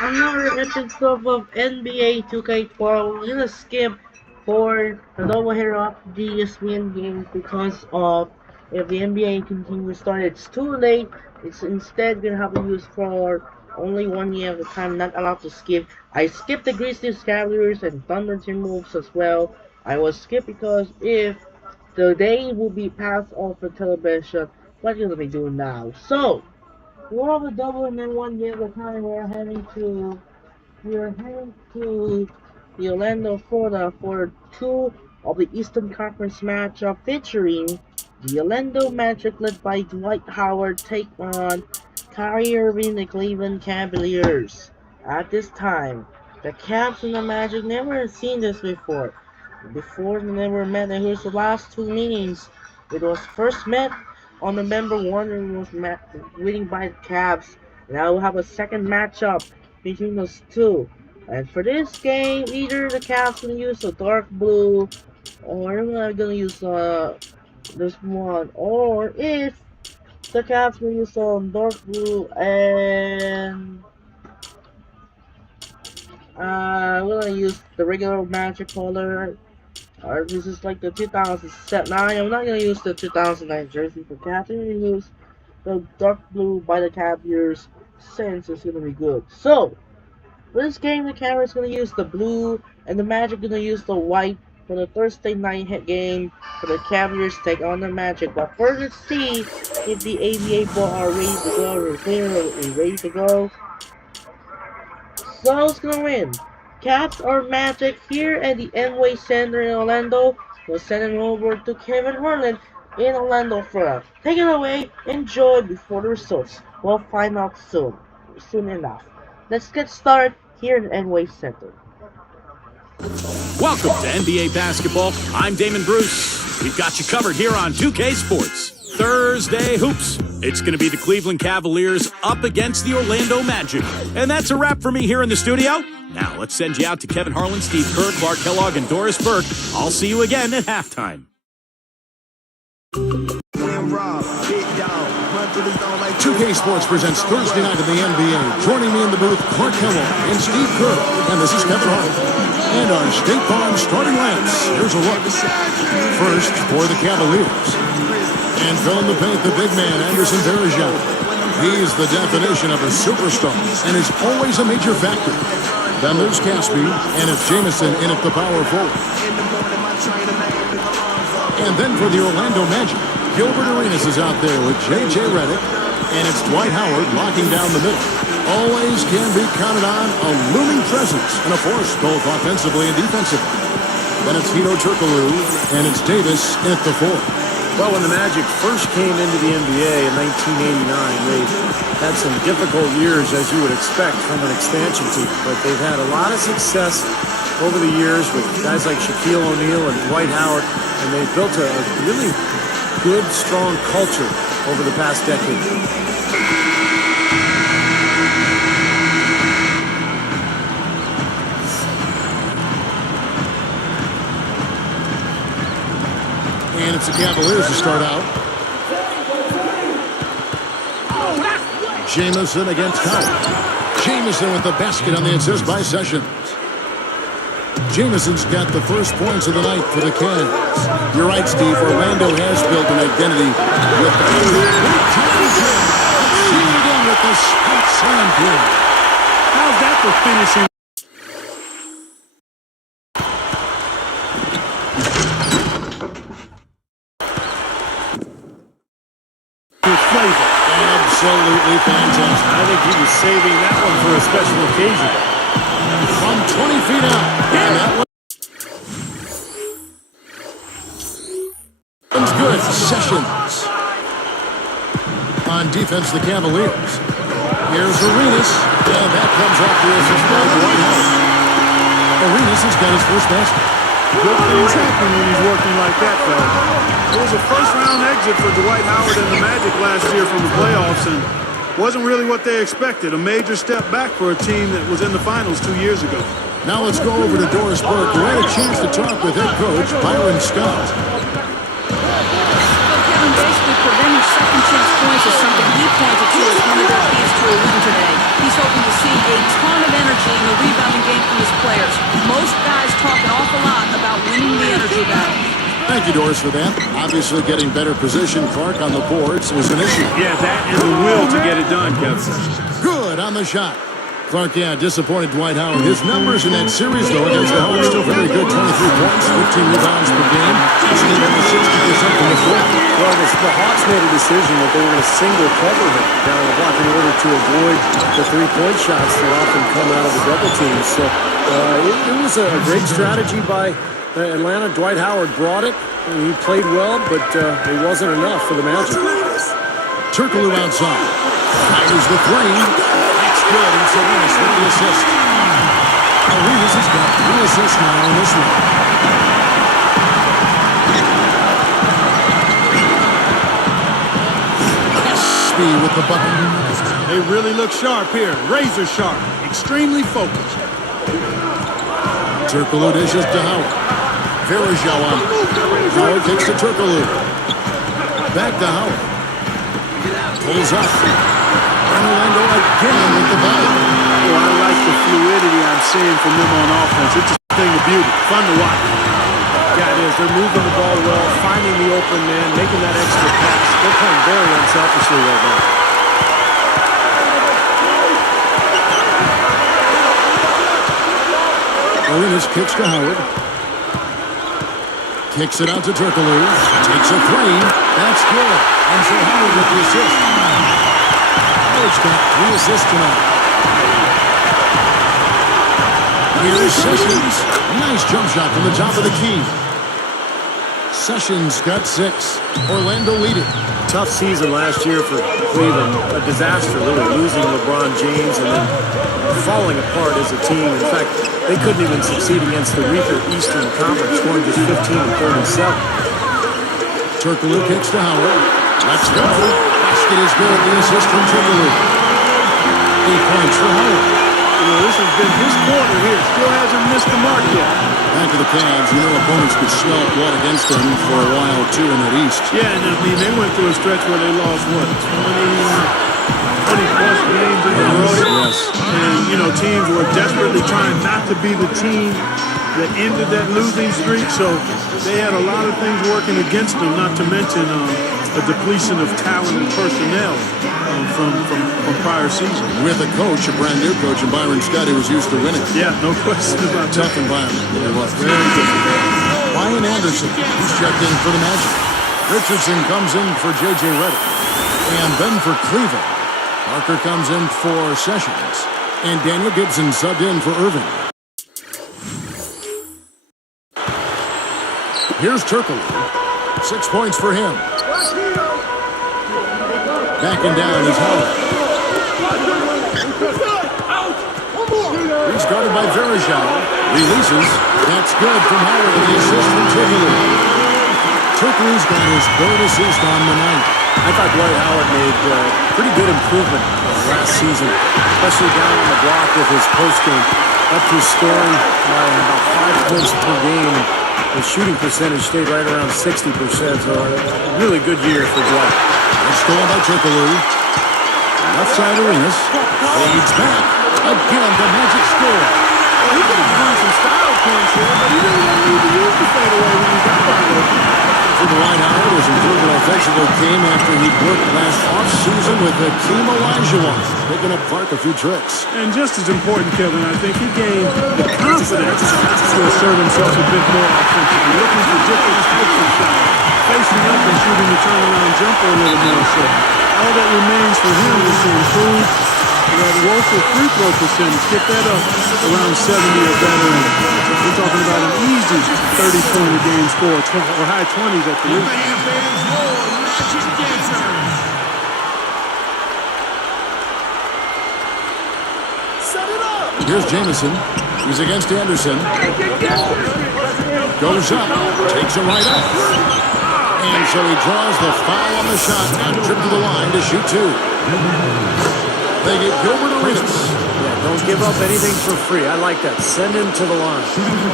Another episode of NBA 2K12. We're gonna skip for the doubleheader of the ESPN game because of if the NBA continues to start, it's too late. It's instead gonna have to use for only 1 year at a time, not allowed to skip. I skipped the Grizzlies, Cavaliers, and Thunder team moves as well. I was skipped because if the day will be passed off for television, what are you gonna be doing now? So we're on the double and then 1 year at a time. We're heading to the Orlando, Florida for two of the Eastern Conference matchup featuring the Orlando Magic led by Dwight Howard take on Kyrie Irving, the Cleveland Cavaliers. At this time, the Cavs and the Magic never seen this before. Before they never met, and here's the last two meetings. It was first met on November 1 and was winning by the Cavs. Now we'll have a second matchup between those two. And for this game, either the Cavs gonna use the dark blue, or they're gonna use this one, or if the Cavs gonna use dark blue and we're gonna use the regular Magic color. Or this is like the 2009. I'm not gonna use the 2009 jersey for Cavs. I'm gonna use the dark blue by the Cavaliers since it's gonna be good. So for this game, the Cavaliers gonna use the blue, and the Magic gonna use the white for the Thursday night hit game for the Cavaliers take on the Magic. But first, let's see if the ABA ball are ready to go or ready to go. So who's gonna win? Cavs or Magic here at the Enway Center in Orlando. We'll send it over to Kevin Harlan in Orlando, Florida. Take it away, enjoy before the results. We'll find out soon enough. Let's get started here in Enway Center. Welcome to NBA Basketball. I'm Damon Bruce. We've got you covered here on 2K Sports. Thursday Hoops. It's going to be the Cleveland Cavaliers up against the Orlando Magic. And that's a wrap for me here in the studio. Now let's send you out to Kevin Harlan, Steve Kerr, Clark Kellogg, and Doris Burke. I'll see you again at halftime. 2K Sports presents Thursday night in the NBA. Joining me in the booth, Clark Kellogg and Steve Kerr. And this is Kevin Harlan. And our State Farm starting lineups. Here's a look. First, for the Cavaliers. And filling the paint, the big man, Anderson Varejao. He's the definition of a superstar and is always a major factor. Then there's Caspi, and it's Jamison in at the power forward. And then for the Orlando Magic, Gilbert Arenas is out there with J.J. Redick, and it's Dwight Howard locking down the middle. Always can be counted on, a looming presence and a force both offensively and defensively. Then it's Hedo Turkoglu, and it's Davis at the four. Well, when the Magic first came into the NBA in 1989, they had some difficult years, as you would expect from an expansion team. But they've had a lot of success over the years with guys like Shaquille O'Neal and Dwight Howard, and they've built a really good, strong culture over the past decade. And it's the Cavaliers to start out. Jamison against Howard. Jamison with the basket on the assist by Sessions. Jamison's got the first points of the night for the Cavs. You're right, Steve. Orlando has built an identity with the see you again with the spot slam play. How's that for finishing? Absolutely fantastic. I think he was saving that one for a special occasion. From 20 feet out. And that one's good. Sessions. On defense, the Cavaliers. Here's Arenas. And that comes off the assist by Dwight Howard. Arenas has got his first basket. Good things happen when he's working like that, though. It was a first-round exit for Dwight Howard and the Magic last year from the playoffs, and wasn't really what they expected. A major step back for a team that was in the finals 2 years ago. Now let's go over to Doris Burke, who had a chance to talk with head coach Byron Scott. basically preventing second chance points is something he pointed to as one of their keys to a win today. He's hoping to see a ton of energy in the rebounding game from his players. Most guys talk an awful lot about winning the energy battle. Thank you, Doris, for that. Obviously, getting better position, Clark, on the boards was an issue. Yeah, that and the will to get it done, Kevin. Good on the shot. Clark, yeah, disappointed Dwight Howard. His numbers in that series, though, against the Hawks, still very good. 23 points, 15 rebounds per game. Shooting almost 60% from the floor. Well, the Hawks made a decision that they were going to single cover him down the block in order to avoid the three-point shots that often come out of the double teams. So it was a great strategy by Atlanta. Dwight Howard brought it. He played well, but it wasn't enough for the Magic. Turkoglu outside. Fires the three. That's good. And Salinas with the assist. Salinas has got 3 assists now in this one. Speed with the bucket. They really look sharp here. Razor sharp. Extremely focused. Turkoglu dishes to Howard. Varejao on. Howard takes to Turkoglu. Back to Howard. Pulls up. And Orlando again with the ball. Oh, I like the fluidity I'm seeing from them on offense. It's just a thing of beauty. Fun to watch. Yeah, it is. They're moving the ball well, finding the open man, making that extra pass. They're playing very unselfishly right now. Salinas kicks to Howard. Kicks it out to Turkoglu. Takes a three. That's good. And so Howard with the assist. Howard's got 3 assists tonight. Here's Sessions. Nice jump shot from the top of the key. Sessions got 6. Orlando leading. Tough season last year for Cleveland. A disaster, really, losing LeBron James and then falling apart as a team. In fact, they couldn't even succeed against the weaker Eastern Conference, scoring just 15 and 37. Turkoglu kicks to Howard. Let's go. Basket is good. The assist from Turkoglu. 8 points for Howard. You know, this has been his quarter here. Still hasn't missed the mark yet. Back to the Cavs. You know, opponents could smell blood against them for a while, too, in that East. Yeah, and I mean, they went through a stretch where they lost, what, 20-plus games in a row? Yes. And, you know, teams were desperately trying not to be the team that ended that losing streak. So they had a lot of things working against them, not to mention a depletion of talent and personnel from prior seasons. With a coach, a brand new coach, and Byron Scott, who was used to winning. Yeah, no question about that. Tough environment. It was very difficult. Ryan Anderson, he's checked in for the Magic. Richardson comes in for J.J. Redick. And then for Cleveland, Parker comes in for Sessions. And Daniel Gibson subbed in for Irving. Here's Turkoglu. 6 points for him. Backing down is Howard. He's guarded by Varejao. Releases. That's good from Howard. And the assist from Turkoglu. Turkoglu's got his 3rd assist on the night. I thought Dwight Howard made pretty good improvement last season, especially down on the block with his post game. Up to scoring by about 5 points per game. The shooting percentage stayed right around 60%, so a really good year for Dwight. It's stolen by Turkoglu. Left side Arenas. Fades back. Again, the Magic score. Well, he could have done some style points here, but he really didn't need to use the fadeaway when he got by there. For Dwight Howard, his improvement offensively came after he'd worked last offseason with Hakeem Olajuwon, picking up Clark a few tricks. And just as important, Kevin, I think he gained the confidence to assert himself a bit more offensively, looking for different types of shots, facing up and shooting the turnaround jumper a little more. So all that remains for him is to improve that woeful free throw percentage, get that up around 70 or better. And we're talking about an easy 30-point a game score, or high 20s at the least. Here's Jamison. He's against Anderson. Goes up. Takes it right up. And so he draws the foul on the shot. Now trip to the line to shoot 2. They get Gilbert Arenas. Yeah, don't give up anything for free. I like that. Send him to the line.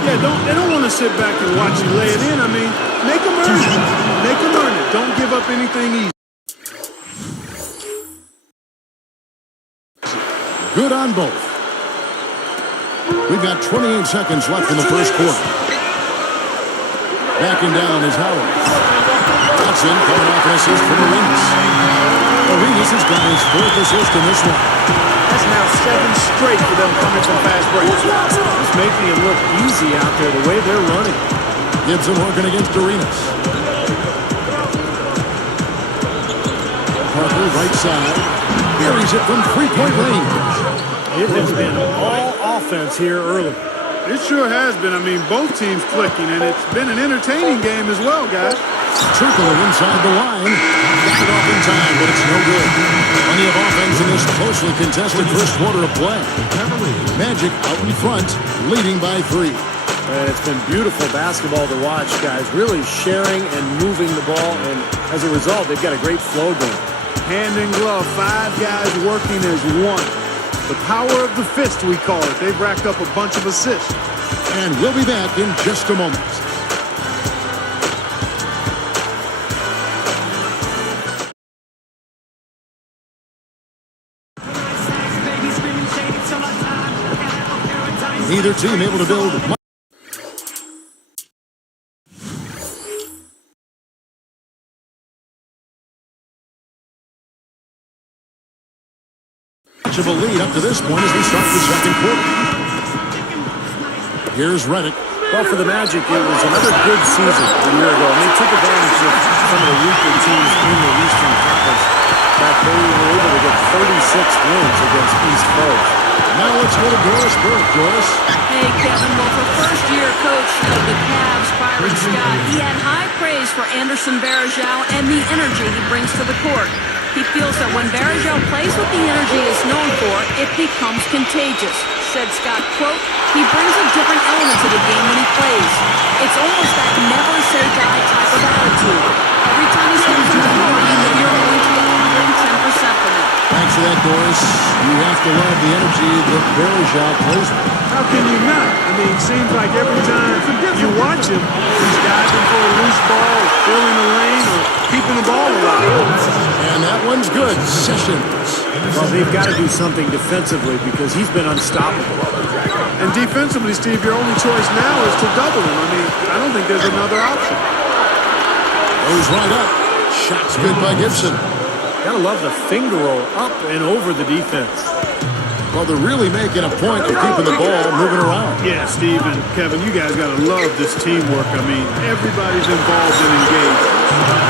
Yeah, they don't want to sit back and watch you lay it in. I mean, make them earn it. Make them earn it. Don't give up anything easy. Good on both. We've got 28 seconds left in the first quarter. Backing down is Howard. Watson coming off an assist from Arenas. Arenas has got his 4th assist in this one. That's now 7 straight for them coming from fast breaks. Just making it look easy out there the way they're running. Gibson working against Arenas. Parker right side. Buries it from 3-point range. It has been all offense here early. It sure has been. I mean, both teams clicking, and it's been an entertaining game as well, guys. Turkoglu inside the line. Got it off in time, but it's no good. Plenty of offense in this closely contested first quarter of play. Magic out in front, leading by 3. It's been beautiful basketball to watch, guys. Really sharing and moving the ball, and as a result, they've got a great flow going. Hand in glove, 5 guys working as one. The power of the fist, we call it. They've racked up a bunch of assists. And we'll be back in just a moment. Neither team able to build much of a lead up to this point as we start the second quarter. Here's Redick. Well, for the Magic, it was another good season a year ago. And they took advantage of some of the weaker teams in the Eastern Conference. In fact, they were able to get 36 wins against East foes. Now let's go to Doris Burke. Doris. Hey, Kevin. Well, for first-year coach of the Cavs, Byron Scott, he had high praise for Anderson Varejao and the energy he brings to the court. He feels that when Varejao plays with the energy he is known for, it becomes contagious. Said Scott, quote, he brings a different element to the game when he plays. It's almost that never-say-die type of attitude. Every time he steps into the court, you know you're going to get 110% from it. Thanks for that, Doris. You have to love the energy that Varejao plays with. How can you not? I mean, it seems like every time you watch him, he's diving for a loose ball, filling the lane, or keeping the ball alive. And that one's good. Sessions. Well, they've got to do something defensively because he's been unstoppable. And defensively, Steve, your only choice now is to double him. I mean, I don't think there's another option. Goes right up. Shot's good by Gibson. Gotta love the finger roll up and over the defense. Well, they're really making a point of keeping the ball moving around. Yeah, Steve and Kevin, you guys got to love this teamwork. I mean, everybody's involved and engaged.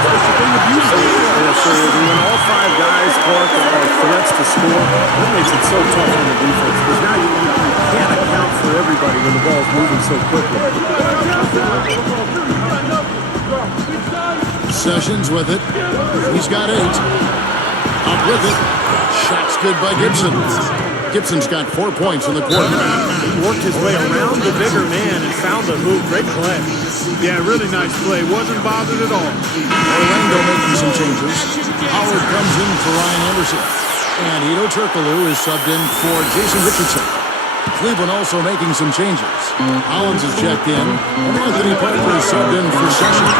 It's the thing of beauty. Yes, sir. And when all 5 guys are threats to score, that makes it so tough on the defense because now you can't account for everybody when the ball's moving so quickly. Sessions with it. He's got 8. Up with it. Shot's good by Gibson. Gibson's got 4 points in the quarter. He worked his way around the bigger man and found the move. Great play. Yeah, really nice play. Wasn't bothered at all. Orlando making some changes. Howard comes in for Ryan Anderson. And Ito Turkoglu is subbed in for Jason Richardson. Cleveland also making some changes. Hollins is checked in, and Anthony Parker is subbed in for Sessions.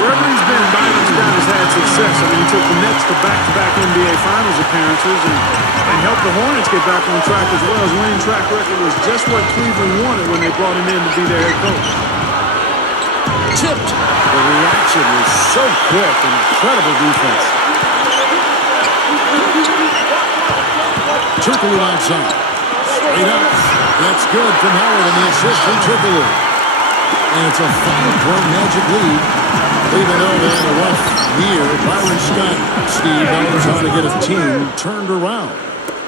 Wherever he's been, Byron Scott has had success. I mean, he took the Nets to back-to-back NBA Finals appearances and helped the Hornets get back on track as well. His winning track record was just what Cleveland wanted when they brought him in to be their head coach. Tipped. The reaction was so quick. Incredible defense. Turkoglu outside. Straight up. That's good from Howard and the assist from Turkoglu. And it's a 5-point Magic lead. Even though they had a rough year, Byron Scott, Steve, knows how to get a team turned around.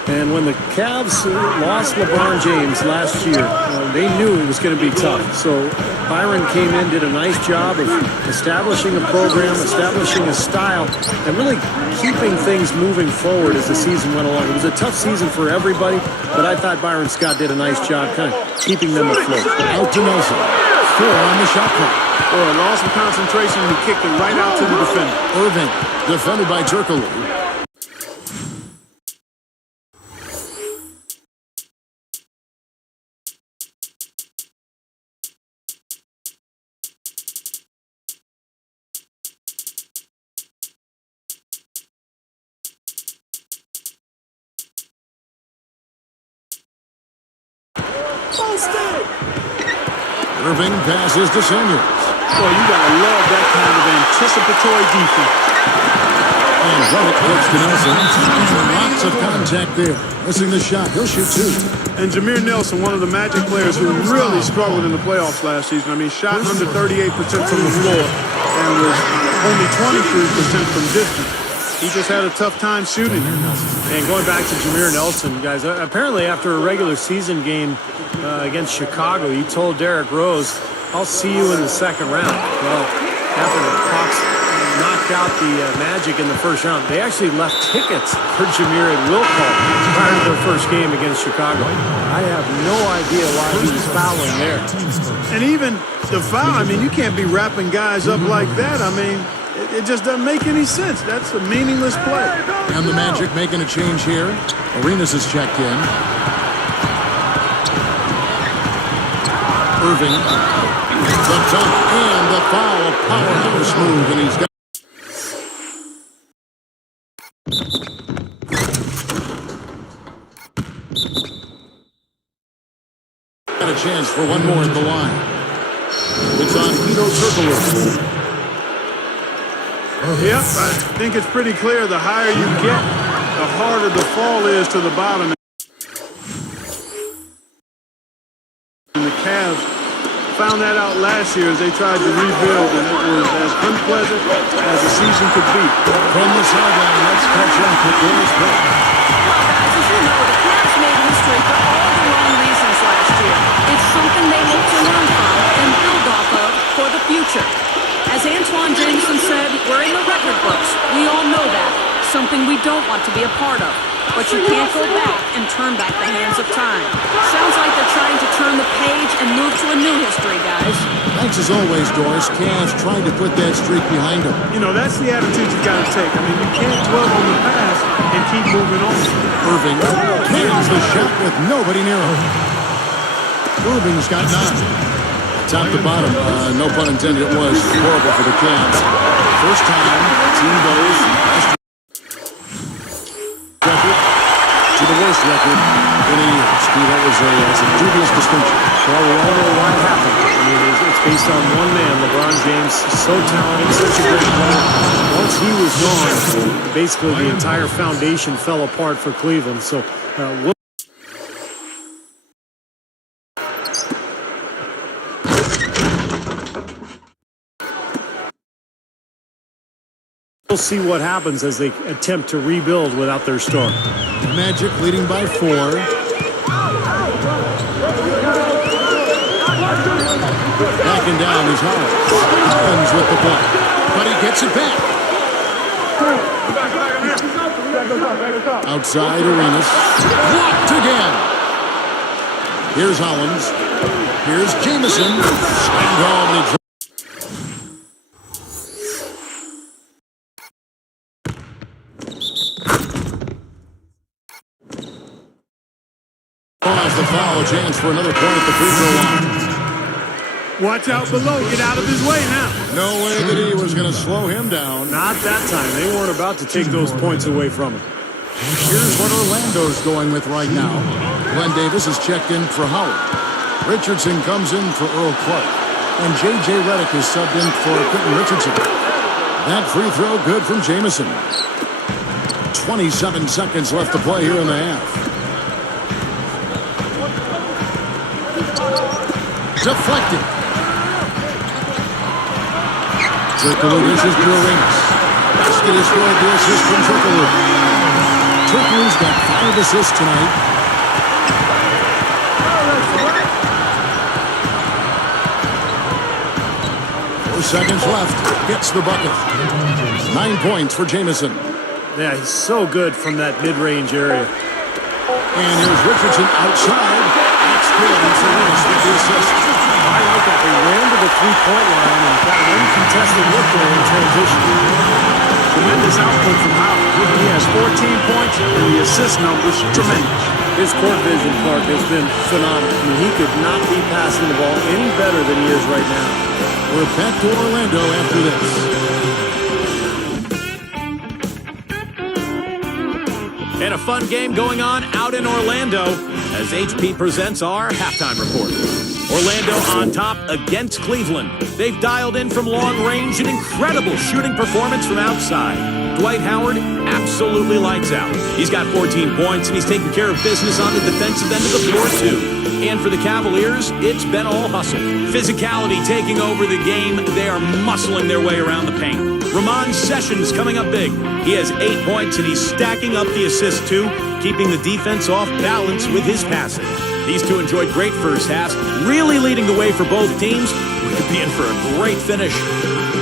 And when the Cavs lost LeBron James last year, they knew it was going to be tough. So Byron came in, did a nice job of establishing a program, establishing a style, and really keeping things moving forward as the season went along. It was a tough season for everybody, but I thought Byron Scott did a nice job kind of keeping them afloat. Out to Nelson. 4 on the shot clock. Boy, lost some concentration and he kicked it right out to the defender. Irving, defended by Turkoglu. Irving passes to Samuels. Boy, you gotta love that kind of anticipatory defense. And Reddick gets to Nelson. Lots of contact there. Missing the shot. He'll shoot two. And Jameer Nelson, one of the Magic players who really struggled in the playoffs last season. I mean, shot under 38% from the floor and was only 23% from distance. He just had a tough time shooting. And going back to Jameer Nelson, guys, apparently after a regular season game against Chicago, he told Derrick Rose, "I'll see you in the second round." Well, after the Hawks knocked out the Magic in the first round, they actually left tickets for Jameer at will call prior to their first game against Chicago. I have no idea why he was fouling there. And even the foul, I mean, you can't be wrapping guys up like that. I mean, it just doesn't make any sense. That's a meaningless play. And the Magic making a change here. Arenas is checked in. Irving. The dunk and the foul. Powerhouse move, and he's got a chance for one more at the line. It's on Hedo Turkoglu. Yep, I think it's pretty clear the higher you get, the harder the fall is to the bottom. And the Cavs found that out last year as they tried to rebuild, and it was as unpleasant as the season could be. From the sideline, let's catch up with Doris Burke. Well, guys, as you know, the Cavs made history for all the wrong reasons last year. It's something they hope to learn from and build off of for the future. As Antoine Jameson said, we're in the record books. We all know that. Something we don't want to be a part of. But you can't go back and turn back the hands of time. Sounds like they're trying to turn the page and move to a new history, guys. Thanks as always, Doris. Cavs trying to put that streak behind them. You know, that's the attitude you got to take. I mean, you can't dwell on the past and keep moving on. Irving cans the shot with nobody near him. Irving's got 9. Top to bottom, no pun intended, it was horrible for the Cavs. First time, team goes record to the worst record in a year. Steve, that was a dubious distinction. Well, we all know why it happened. I mean, it's based on one man, LeBron James, so talented, such a great player. Once he was gone, basically the entire foundation fell apart for Cleveland. So, we'll see what happens as they attempt to rebuild without their star. Magic leading by 4. Backing down is Hollins. Hollins with the ball, but he gets it back. Outside Arenas. Blocked again. Here's Hollins. Here's Jameson. Slammed home and he the foul, chance for another point at the free throw line. Watch out below. Get out of his way now. No way that he was going to slow him down. Not that time. They weren't about to take those points away from him. Here's what Orlando's going with right now. Glenn Davis is checked in for Howard. Richardson comes in for Earl Clark. And J.J. Reddick is subbed in for Quentin Richardson. That free throw good from Jameson. 27 seconds left to play here in the half. Deflected. Turkoglu dishes to Arenas. Basket is scored to assist from Turkoglu. Turkoglu's got 5 assists tonight. Seconds left. Gets the bucket. 9 points for Jameson. Yeah, he's so good from that mid-range area. And here's Richardson outside. That's good. It's Arenas with the assist. I like that. They ran to the three-point line and got one contested look there in transition. Tremendous output from Howard. He has 14 points and the assist numbers tremendous. His court vision, Clark, has been phenomenal. I mean, he could not be passing the ball any better than he is right now. We're back to Orlando after this. And a fun game going on out in Orlando as HP presents our halftime report. Orlando on top against Cleveland. They've dialed in from long range an incredible shooting performance from outside. Dwight Howard absolutely lights out. He's got 14 points, and he's taking care of business on the defensive end of the floor, too. And for the Cavaliers, it's been all hustle. Physicality taking over the game. They are muscling their way around the paint. Ramon Sessions coming up big. He has 8 points, and he's stacking up the assists, too, keeping the defense off balance with his passing. These two enjoyed great first halves, really leading the way for both teams. We could be in for a great finish.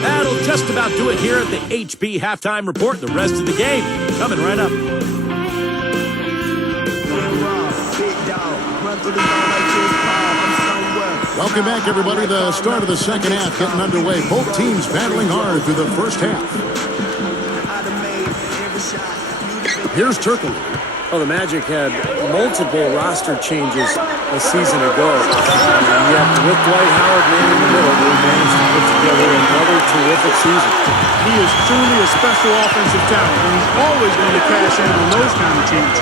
That'll just about do it here at the HP Halftime Report. The rest of the game coming right up. Welcome back, everybody. The start of the second half getting underway. Both teams battling hard through the first half. Here's Turkle. Well, the Magic had multiple roster changes a season ago. And yet, with Dwight Howard man in the middle, they managed to put together another terrific season. He is truly a special offensive talent, and he's always going to cash in on those kind of teams.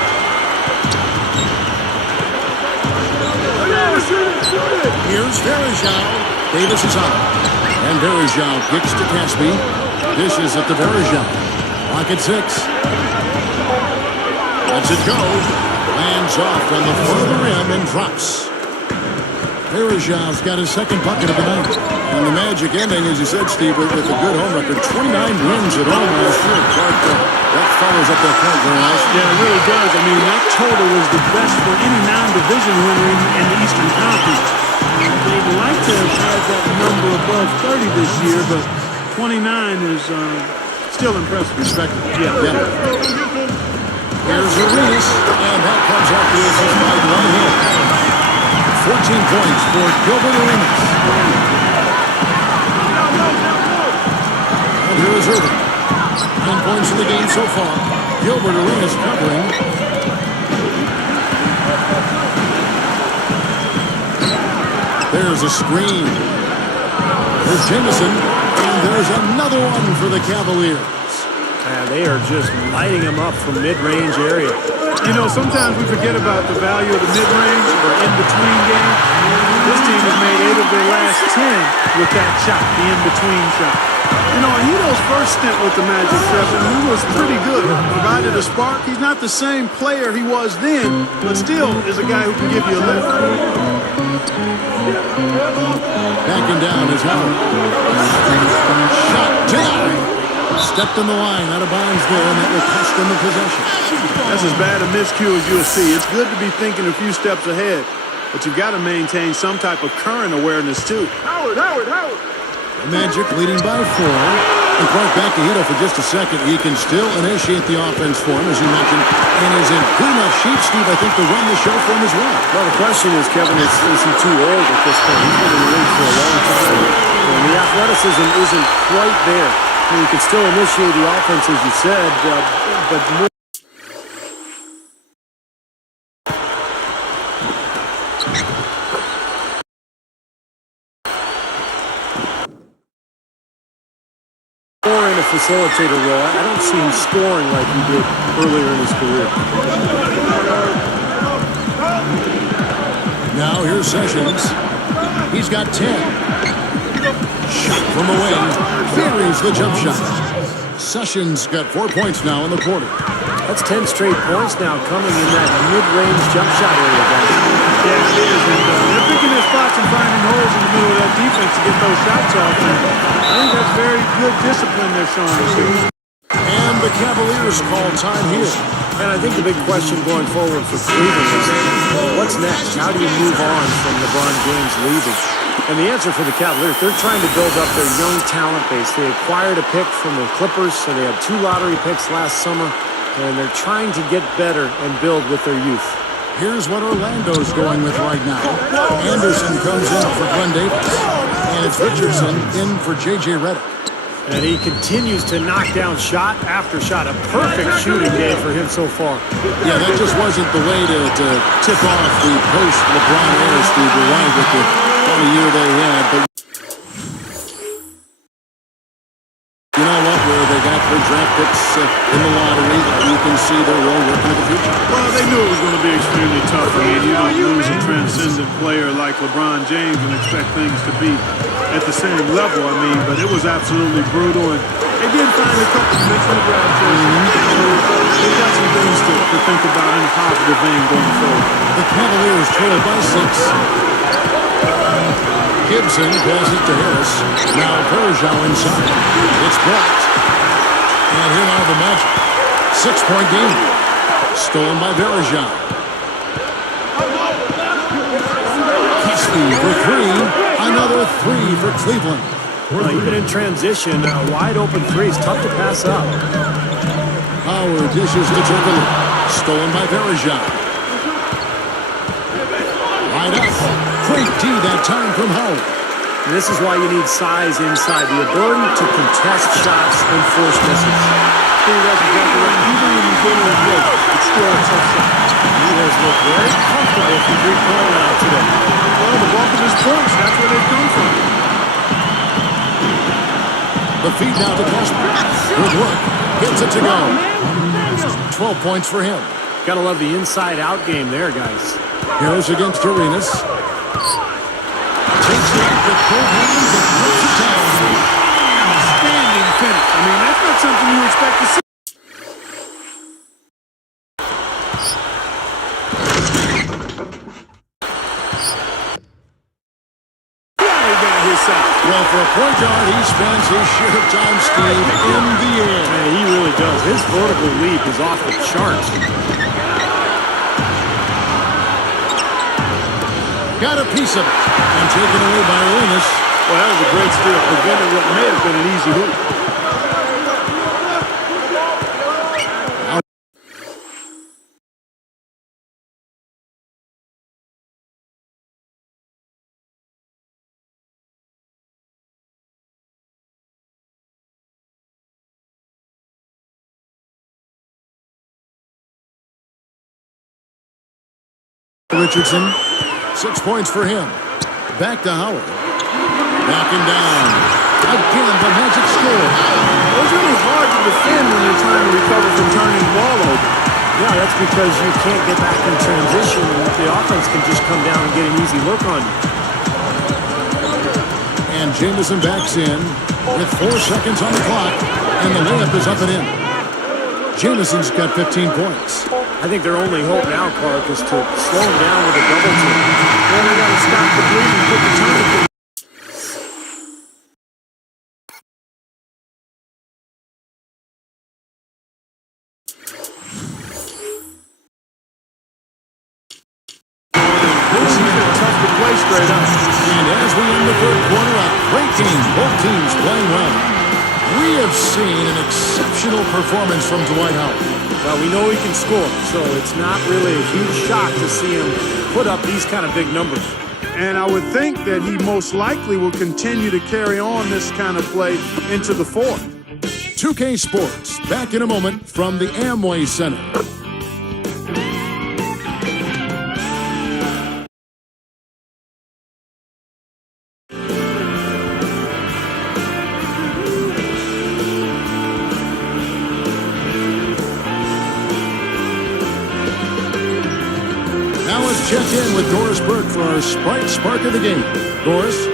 Here's Verajao. Davis is on. And Verajao kicks to Caspi. Dishes at the Verajao. Clock at 6. Lets it go. Lands off on the further rim and drops. Verajao's got his second bucket of the night. And the Magic ending, as you said, Steve, with a good home record. 29 wins at home last year. Clark, that follows up that point very nicely. Yeah, it really does. I mean, that total was the best for any non-division winner in the Eastern Conference. They'd like to have had that number above 30 this year, but 29 is still impressive. Respectable. Yeah. Here's Arenas, and that comes off the assist by Dwight Howard. 14 points for Gilbert Arenas. And here is Irving. 9 points in the game so far. Gilbert Arenas covering. There's a screen. There's Jameson, and there's another one for the Cavaliers. They are just lighting him up from mid-range area. You know, sometimes we forget about the value of the mid-range or in-between game. This team has made 8 of their last 10 with that shot, the in-between shot. You know, Hito's first stint with the Magic, Trevor, he was pretty good. Provided a spark. He's not the same player he was then, but still is a guy who can give you a lift. Backing down is Howard. Shot denied. Stepped on the line, out of bounds there, and that will cost them the possession. That's as bad a miscue as you'll see. It's good to be thinking a few steps ahead, but you've got to maintain some type of current awareness, too. Howard! The Magic leading by 4. And Clark, back to Hito for just a second. He can still initiate the offense for him, as you mentioned, and is in good enough shape, Steve, I think, to run the show for him as well. Well, the question is, Kevin, is he too old at this point? He's been in the league for a long time, and the athleticism isn't quite there. I mean, he can still initiate the offense, as you said, but more. More in a facilitator role. I don't see him scoring like he did earlier in his career. Now here's Sessions. He's got 10. Shot from the wing. Buries the jump shot. Sessions got 4 points now in the quarter. That's 10 straight points now coming in that mid-range jump shot area, guys. Yeah, it is. And they're picking their spots and finding holes in the middle of that defense to get those shots off. And I think that's very good discipline they're showing us here. And the Cavaliers call time here. And I think the big question going forward for Cleveland is, what's next? How do you move on from LeBron James leaving? And the answer for the Cavaliers, they're trying to build up their young talent base. They acquired a pick from the Clippers, so they had 2 lottery picks last summer, and they're trying to get better and build with their youth. Here's what Orlando's going with right now. Anderson comes in for Glenn Davis, and it's Richardson in for J.J. Redick. And he continues to knock down shot after shot. A perfect shooting day for him so far. Yeah, that just wasn't the way to tip off the post-LeBron era, Steve. You're right with the kind of year they had. But you know what? where they got their draft picks in the lottery. You can see they're really working in the future. Well, they knew it was going to be extremely tough. I mean, you don't lose a transcendent player like LeBron James and expect things to be at the same level. I mean, but it was absolutely brutal. And they did find a couple of mental draft choices. They got some things to think about in a positive vein going forward. The Cavaliers trail by 6. Gibson passes to Harris. Now Bergeron inside. It's blocked. And here now the Magic. 6-point game. Stolen by Bergeron. Keesby for 3. Another 3 for Cleveland. Well, even in transition, wide open threes, tough to pass up. Howard dishes to Turkoglu. Stolen by Bergeron. Right up. Great D that time from Howard. And this is why you need size inside, the ability to contest shots and force misses. Steve, that's exactly right. Even when you get in the it's still a tough shot. He has looked very comfortable from three-point line today. Well, the bulk of his points, that's where they come from. The feed now to Kuzma. Good look. Gets it to go. 12 points for him. Gotta love the inside-out game there, guys. Here's against Arenas. Takes it up with both hands and puts it down. Standing finish. I mean, that's not something you expect to see. Well, for a point guard, he spends his share of time, Steve, in the air. Man, he really does. His vertical leap is off the charts. Got a piece of it. And taken away by Arenas. Well, that was a great steal. Prevented what may have been an easy hoop. Richardson, 6 points for him. Back to Howard. Backing down. Again, the Magic score. It was really hard to defend when you're trying to recover from turning the ball over. Yeah, that's because you can't get back in transition, and the offense can just come down and get an easy look on you. And Jamison backs in with 4 seconds on the clock, and the layup is up and in. Jamison's got 15 points. I think their only hope now, Clark, is to slow him down with a double team. Then they got to stop the bleed and put the turn. Tough to play straight up. And as we end the third quarter, a great game. Both teams playing well. We have seen an exceptional performance from Dwight Howard. Well, we know he can score, so it's not really a huge shock to see him put up these kind of big numbers. And I would think that he most likely will continue to carry on this kind of play into the fourth. 2K Sports, back in a moment from the Amway Center. Check in with Doris Burke for our Sprite Spark of the game. Doris?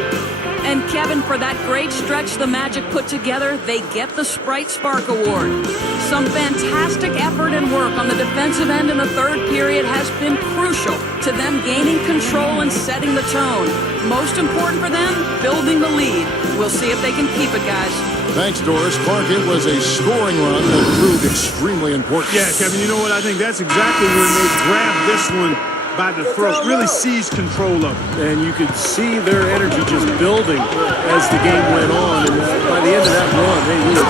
And Kevin, for that great stretch the Magic put together, they get the Sprite Spark Award. Some fantastic effort and work on the defensive end in the third period has been crucial to them gaining control and setting the tone. Most important for them, building the lead. We'll see if they can keep it, guys. Thanks, Doris. Clark, it was a scoring run that proved extremely important. Yeah, Kevin, you know what? I think that's exactly when they grabbed this one by the throat, really seized control of it. And you could see their energy just building as the game went on. And by the end of that run, they really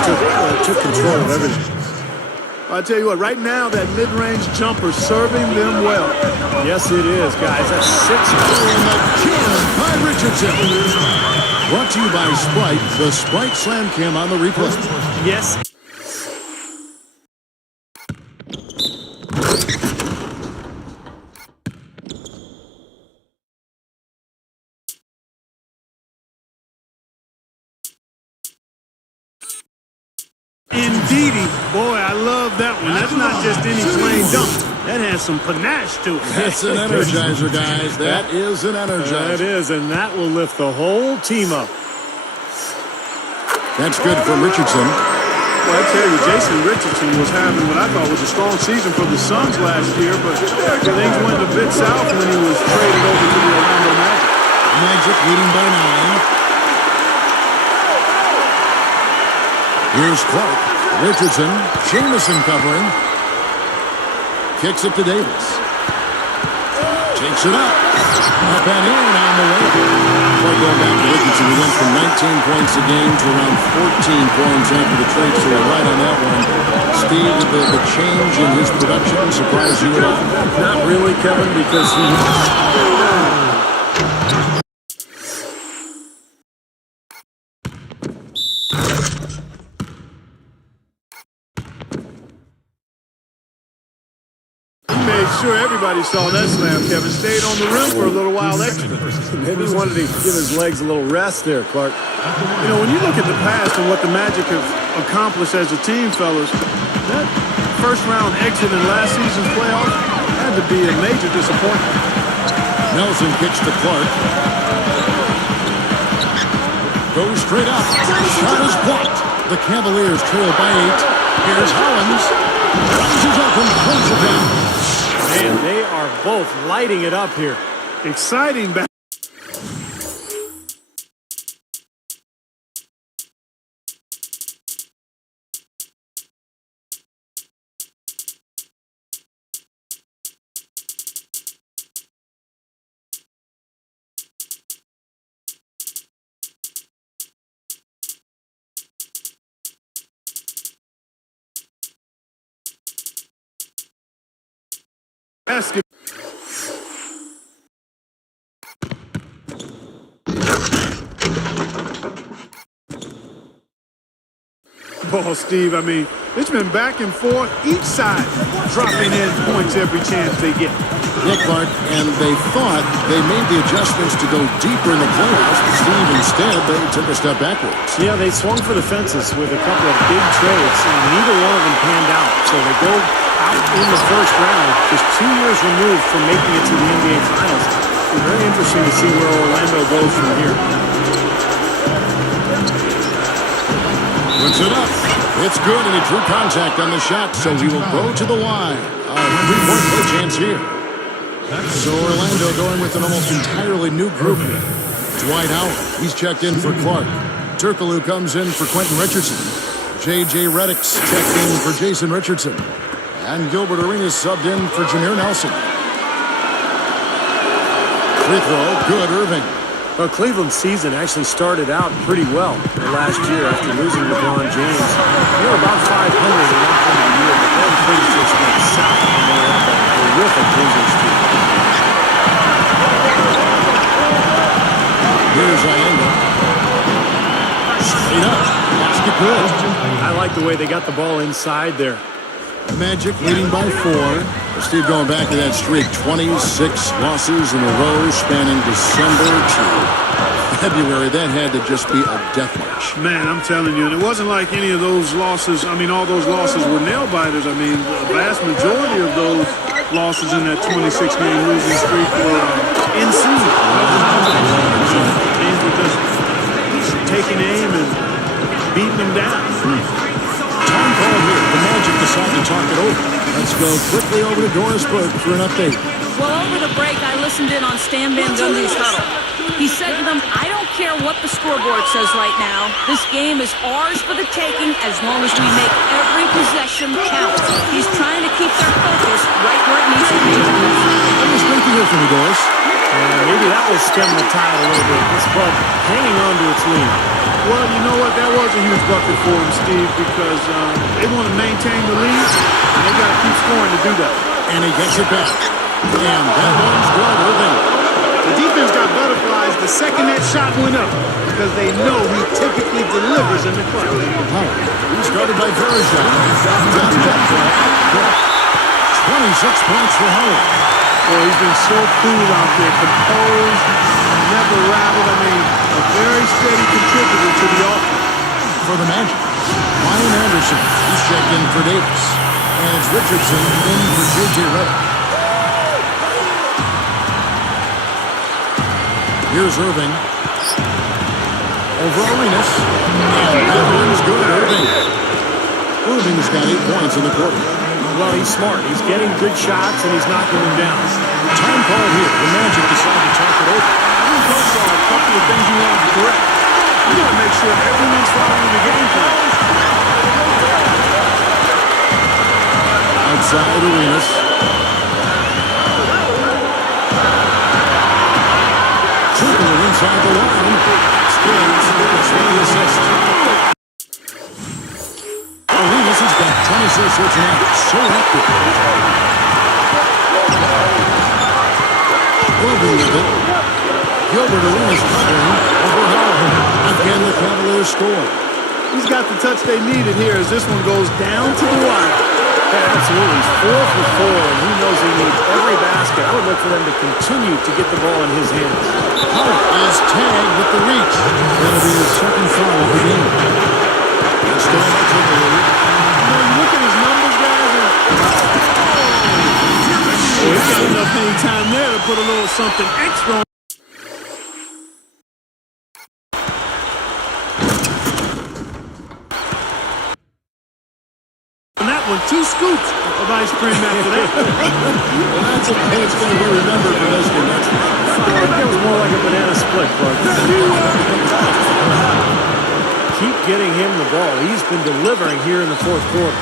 took control of everything. I'll tell you what, right now, that mid-range jumper serving them well. Yes, it is, guys. That's 6 again by Richardson. Brought to you by Sprite, the Sprite Slam Cam on the replay. Yes. Indeedy. Boy, I love that one. That's not just any plain dunk. That has some panache to it. That's an energizer, guys. That is an energizer. That is, and that will lift the whole team up. That's good for Richardson. Well, I tell you, Jason Richardson was having what I thought was a strong season for the Suns last year, but things went a bit south when he was traded over to the Orlando Magic. Magic leading by 9. Here's Clark. Richardson. Jamison covering. Kicks it to Davis. Takes it up. Up and in on the way. Clark going back to Richardson. He went from 19 points a game to around 14 points after the trade, so you're right on that one. Steve, did the change in his production surprise you at all? Not really, Kevin, because he... Made sure everybody saw that slam, Kevin. Stayed on the rim for a little while extra. Maybe he wanted to give his legs a little rest there, Clark. You know, when you look at the past and what the Magic have accomplished as a team, fellas, that first-round exit in last season's playoffs had to be a major disappointment. Nelson kicks to Clark. Goes straight up. Shot is blocked. The Cavaliers trail by 8. Here's Hollins. Rises up and pulls it down. Man, they are both lighting it up here. Exciting back. Basket. Ball, Steve. I mean, it's been back and forth. Each side dropping in points every chance they get. Yeah, Clark, and they thought they made the adjustments to go deeper in the playoffs, but Steve, instead, they took a step backwards. Yeah, they swung for the fences with a couple of big trades, and neither one of them panned out. So they go out in the first round, just 2 years removed from making it to the NBA Finals. It's very interesting to see where Orlando goes from here. Puts it up. It's good, and he drew contact on the shot, so he will go to the line. A 3-point play chance here. So Orlando going with an almost entirely new group here. Dwight Howard, he's checked in for Clark. Turkoglu comes in for Quentin Richardson. J.J. Redick's checked in for Jason Richardson. And Gilbert Arenas subbed in for Jameer Nelson. Free throw, good, Irving. Well, Cleveland's season actually started out pretty well last year after losing LeBron James. They were about 500 at one point of the year, but then things just went south and they had a horrific losing streak. Here's Ianga. Straight up. Basket good. I like the way they got the ball inside there. Magic leading by 4. Steve going back to that streak. 26 losses in a row spanning December to February. That had to just be a death march. Man, I'm telling you, and it wasn't like any of those losses. I mean, all those losses were nail-biters. I mean, the vast majority of those losses in that 26-game losing streak were in season. Teams were just taking aim and beating them down. Time call here. The Magic decide to talk it over. Let's go quickly over to Doris Burke for an update. Well, over the break, I listened in on Stan Van Gundy's huddle. He said to them, I don't care what the scoreboard says right now. This game is ours for the taking as long as we make every possession count. He's trying to keep their focus right where it needs to be. It was great to hear from you, Doris. Maybe that will stem the tide a little bit. This club hanging on to its lead. Well, you know what? That was a huge bucket for them, Steve, because they want to maintain the lead, and they got to keep scoring to do that. And he gets it back. And that one's good, Irving. The defense got butterflies the second that shot went up because they know he typically delivers in the clutch. He started by Verizon. 26 points for Howard. Boy, he's been so cool out there, composed, never rattled. I mean, a very steady contributor to the offense. For the Magic, Ryan Anderson Parsons. He's checked in for Davis. And it's Richardson in for J.J. Redick. Here's Irving. Over Arenas. And that one's good. Irving's got 8 points in the quarter. Well, he's smart. He's getting good shots, and he's knocking them down. Time call here. The Magic decide to talk it over. I think those are a couple of things you want to correct. You got to make sure everyone's following the game plan. Outside Arenas. Trickler inside the line. Skills gets the assist. Arenas has got 26 hits tonight. So active. Irving with it. Gilbert Arenas covering over Howard. Again, the Cavaliers score. He's got the touch they needed here as this one goes down to the wire. Yeah, absolutely. He's 4 for 4, and he knows he needs every basket. I would look for them to continue to get the ball in his hands. Howard is tagged with the reach. That'll be his second foul of the game. It's still a triple lead. You look at his numbers, guys, and he's got enough hang time there to put a little something extra on. That one, 2 scoops of ice cream after that. Well, that's okay. It's going to be remembered for this game. That's I think that was more like a banana split, Clark. Keep getting him the ball. He's been delivering here in the fourth quarter.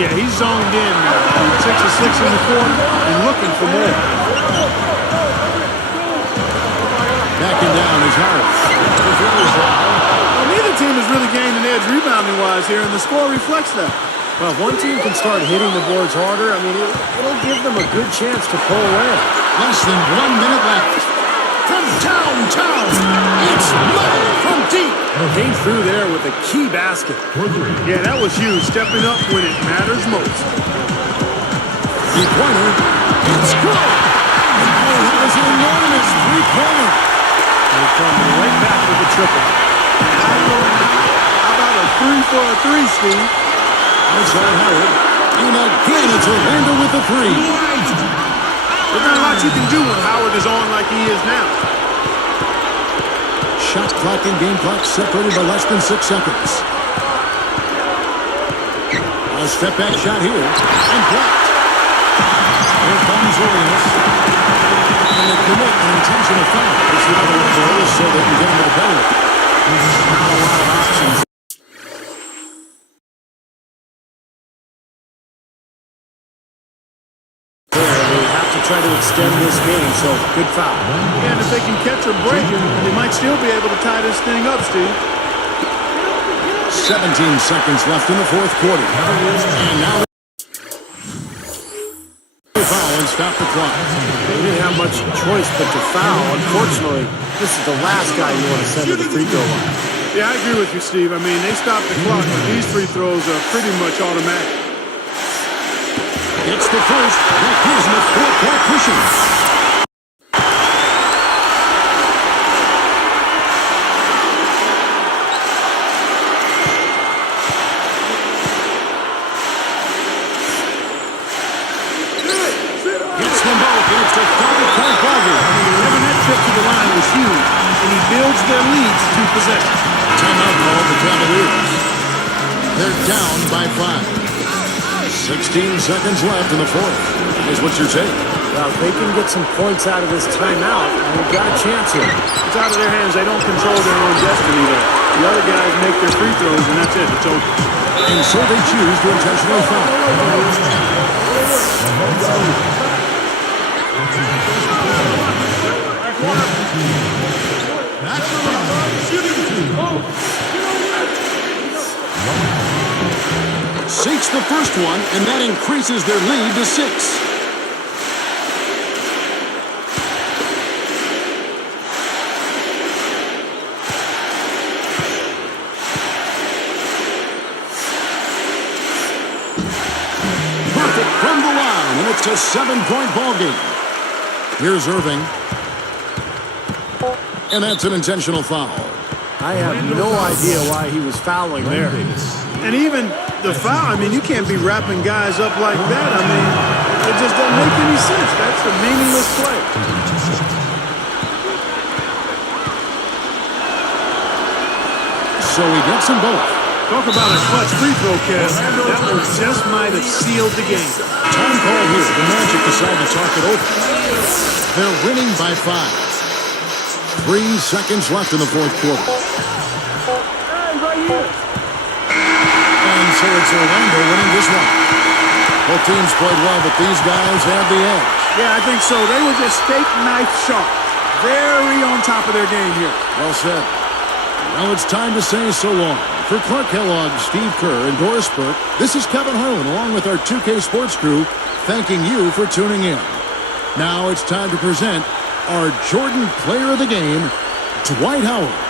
Yeah, he's zoned in now. 6 of 6 in the quarter and looking for more. backing down is Harris. Well, neither team has really gained an edge rebounding-wise here, and the score reflects that. Well, if one team can start hitting the boards harder, I mean, it'll give them a good chance to pull away. Less than 1 minute left. From downtown, it's Low from deep. Came through there with a key basket. Yeah, that was huge, stepping up when it matters most. Three-pointer, it's good. Oh, that was an enormous three-pointer. They come right back with the triple. How about a 3 for a 3, Steve? Outside Howard. And again, it's Orlando with the three. There's not a lot you can do when Howard is on like he is now. Shot clock and game clock separated by less than 6 seconds. A step-back shot here. And blocked. Here comes Williams. And they commit an intentional foul. This is another one for us so they can get him a penalty. Not a lot of options. Try to extend this game, so good foul. Yeah, and if they can catch a break, they might still be able to tie this thing up, Steve. 17 seconds left in the fourth quarter. And now the foul and stop the clock. They didn't have much choice but to foul. Unfortunately, this is the last guy you want to send to the free throw line. Yeah, I agree with you, Steve. I mean, they stopped the clock, but these free throws are pretty much automatic. It's the first that gives him a 4-point cushion. Gets them both, and it's a 5-point ballgame. Having that trip to the line was huge, and he builds their leads to possession. Timeout called the Cavaliers. They're down by 5. 16 seconds left in the fourth. Is what you're saying? Well, if they can get some points out of this timeout, they've got a chance here. It's out of their hands. They don't control their own destiny there. The other guys make their free throws, and that's it. It's over. And so they choose to intentionally foul. Sinks the first one, and that increases their lead to 6. Perfect from the line, and it's a 7-point ball game. Here's Irving. And that's an intentional foul. I have no idea why he was fouling there. And even the foul, I mean, you can't be wrapping guys up like that. I mean, it just doesn't make any sense. That's a meaningless play. So he gets them both. Talk about a clutch free throw, Kev. That one just might have sealed the game. Time call here. The Magic decide to talk it over. They're winning by 5. 3 seconds left in the fourth quarter. And so it's Orlando winning this one. Both teams played well, but these guys had the edge. Yeah, I think so. They were just steak knife sharp. Very on top of their game here. Well said. Now it's time to say so long. For Clark Kellogg, Steve Kerr, and Doris Burke, this is Kevin Harlan along with our 2K Sports crew thanking you for tuning in. Now it's time to present our Jordan Player of the Game, Dwight Howard.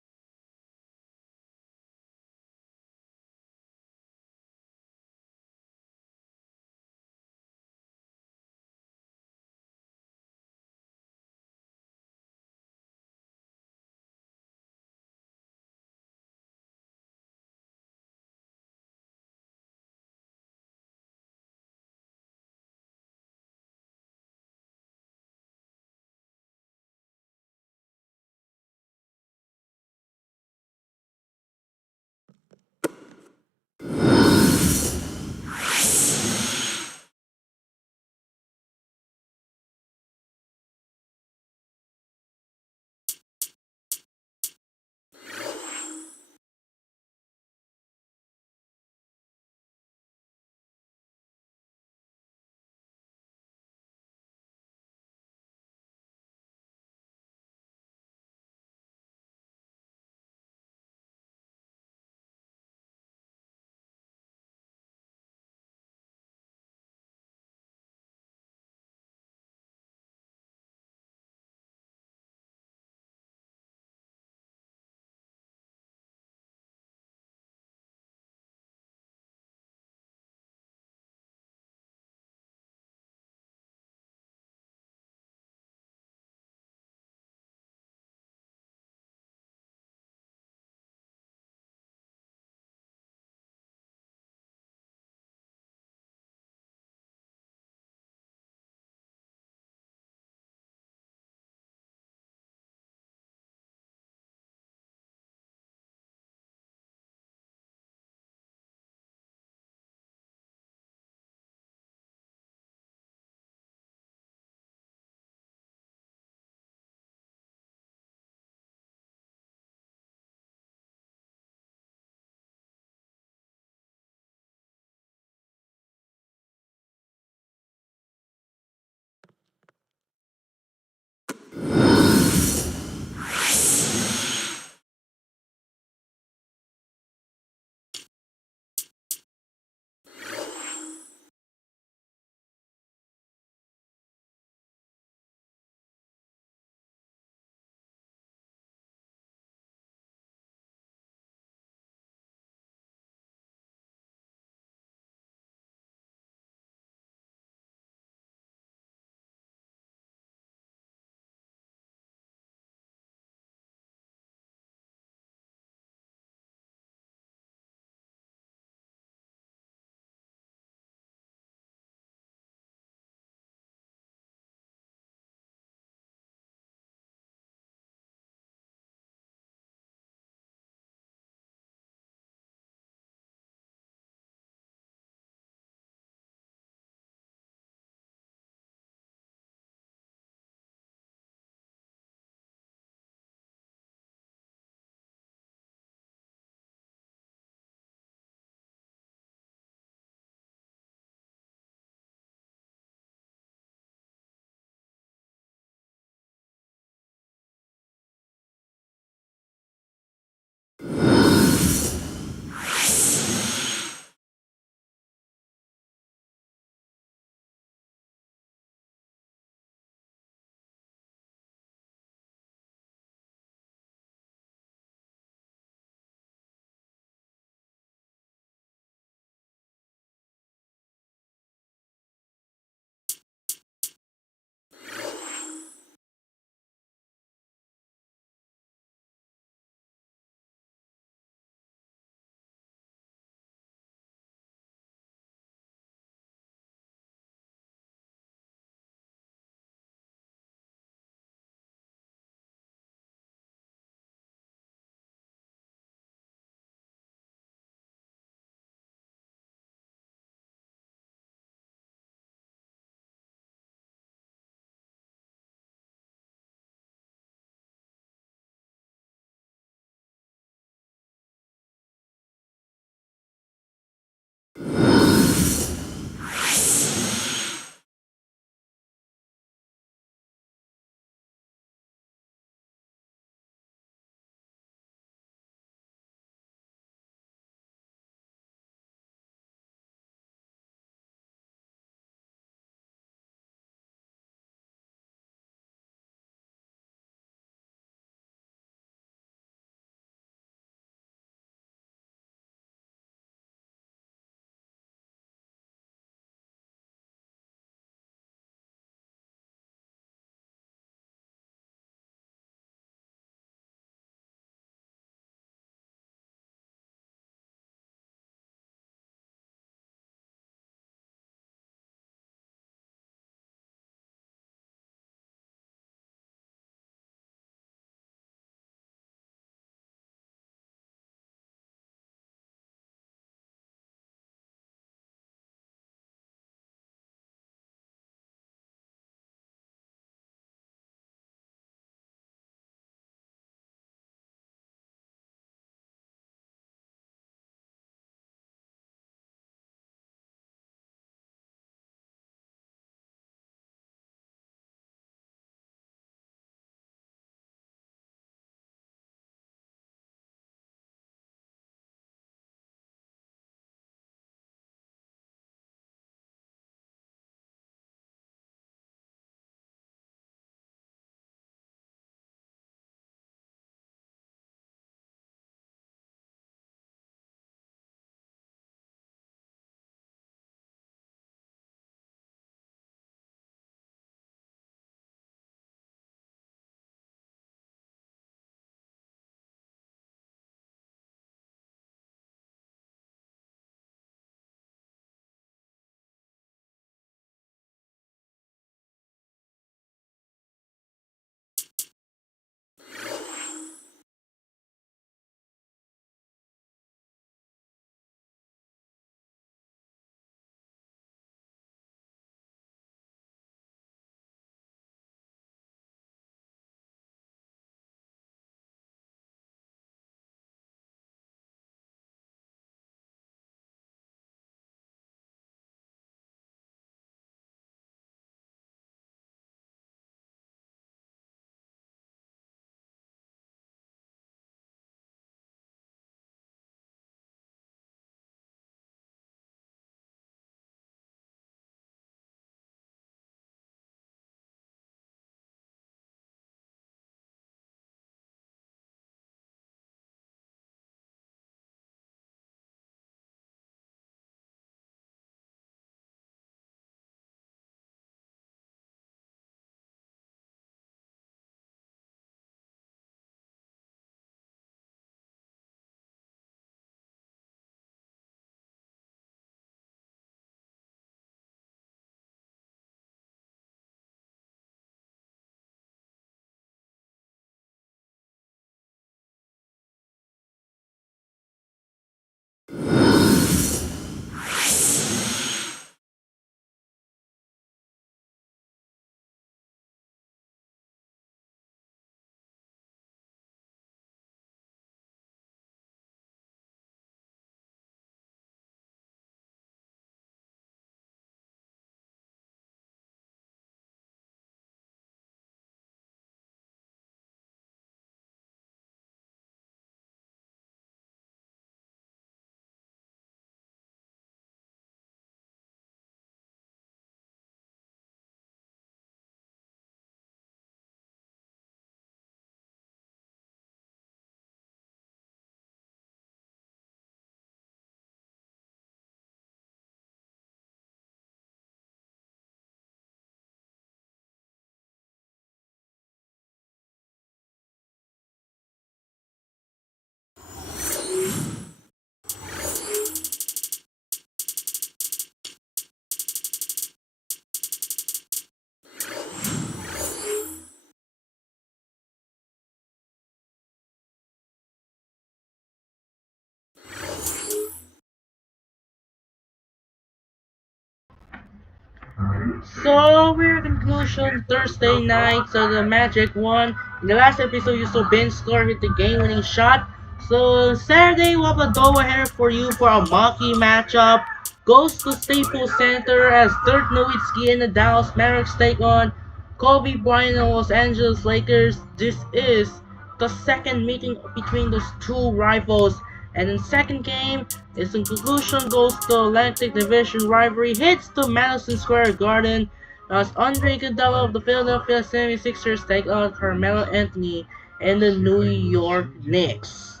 So we're in conclusion Thursday night. So the Magic won. In the last episode, you saw Ben Score hit the game-winning shot. So Saturday, we'll have a doubleheader for you for a mocky matchup. Goes to Staples Center as Dirk Nowitzki and the Dallas Mavericks take on Kobe Bryant and Los Angeles Lakers. This is the second meeting between those two rivals. And in second game, its conclusion goes to Atlantic Division rivalry hits to Madison Square Garden as Andre Iguodala of the Philadelphia 76ers take on Carmelo Anthony and the New York Knicks.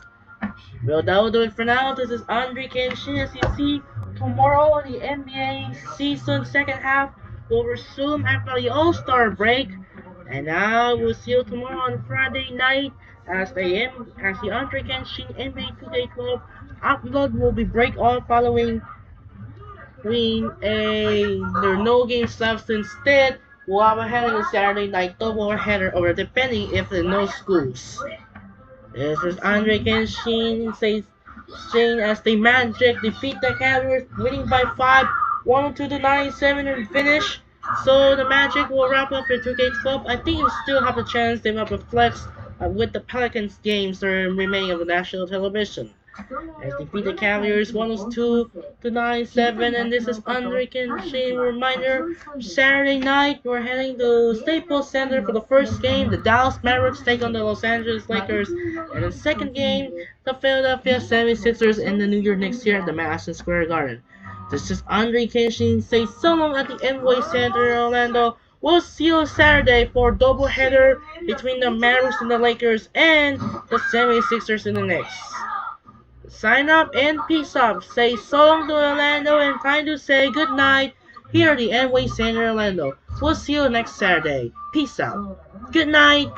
Well, that will do it for now. This is Andre Kenshin. As you see, tomorrow the NBA season second half will resume after the All-Star break. And now we'll see you tomorrow on Friday night as the Andre Kenshin NBA 2K Club upload will be break off following their no game subs. Instead, we'll have a heading on Saturday night double header or depending if there are no schools. This is Andre Kenshin says Shane as the Magic defeat the Cavaliers, winning by 5, 102 to 97 and finish. So the Magic will wrap up their 2K12. I think you still have a chance they will have a flex with the Pelicans games that are remaining of the national television. As defeat the Cavaliers 102 to 97, and this is Andre Kenshin reminder. Saturday night, we're heading to Staples Center for the first game. The Dallas Mavericks take on the Los Angeles Lakers, and the second game, the Philadelphia 76ers and the New York Knicks here at the Madison Square Garden. This is Andre Kenshin. Say so long at the Enway Center in Orlando. We'll see you Saturday for a doubleheader between the Mavericks and the Lakers and the 76ers and the Knicks. Sign up and peace up. Say so long to Orlando and time to say good night here at the Enway Center Orlando. We'll see you next Saturday. Peace out. Good night.